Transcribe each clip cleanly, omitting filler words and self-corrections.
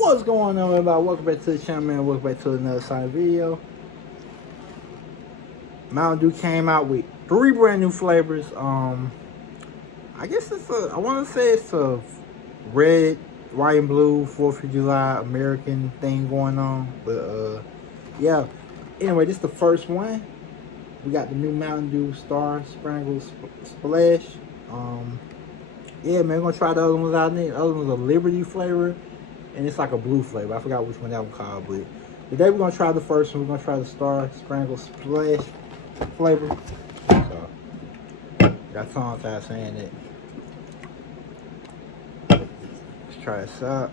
What's going on, everybody? Welcome back to the channel, man. Welcome back to another side video. Mountain Dew came out with 3 brand new flavors. I guess I want to say it's a red, white, and blue 4th of July American thing going on. But yeah. Anyway, this is the first one. We got the new Mountain Dew Star Spangled Splash. Yeah, man, we're gonna try the other ones out there. The other one's a Liberty flavor, and it's like a blue flavor. I forgot which one that one called, but today we're gonna try the first one. We're gonna try the Star Spangled Splash flavor. So, got tongue tied saying it. Let's try this out.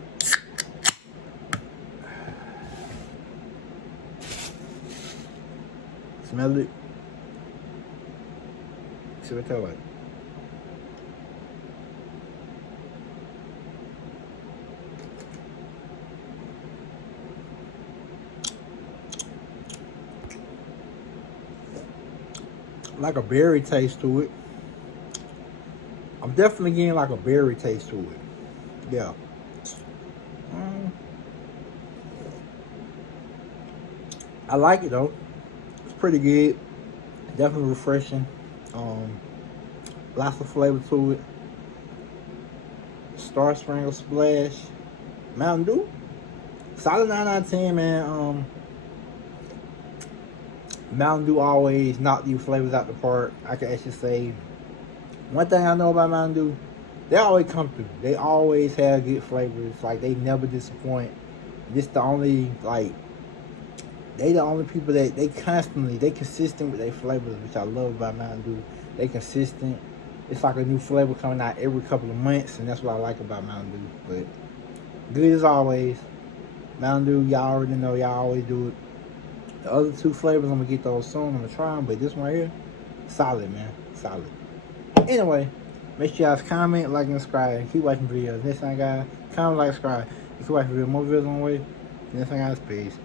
Smell it. See what it tastes like. Like a berry taste to it. I'm definitely getting like a berry taste to it. Yeah. I like it though. It's pretty good. Definitely refreshing. Lots of flavor to it. Star Spangled Splash. Mountain Dew. Solid 9 out of 10, man. Mountain Dew always knock these flavors out the park. I can actually say one thing I know about Mountain Dew, they always come through. They always have good flavors. Like, they never disappoint. This the only, like, they the only people that they consistent with their flavors, which I love about Mountain Dew. They consistent. It's like a new flavor coming out every couple of months, and that's what I like about Mountain Dew. But good as always. Mountain Dew, y'all already know, y'all always do it. The other 2 flavors, I'm gonna get those soon. I'm gonna try them, but this one right here, solid, man, solid. Anyway, make sure you guys comment, like, and subscribe, and keep watching videos. Next time, guys, comment, like, subscribe. Keep watching videos, more videos on the way. Next time, guys, peace.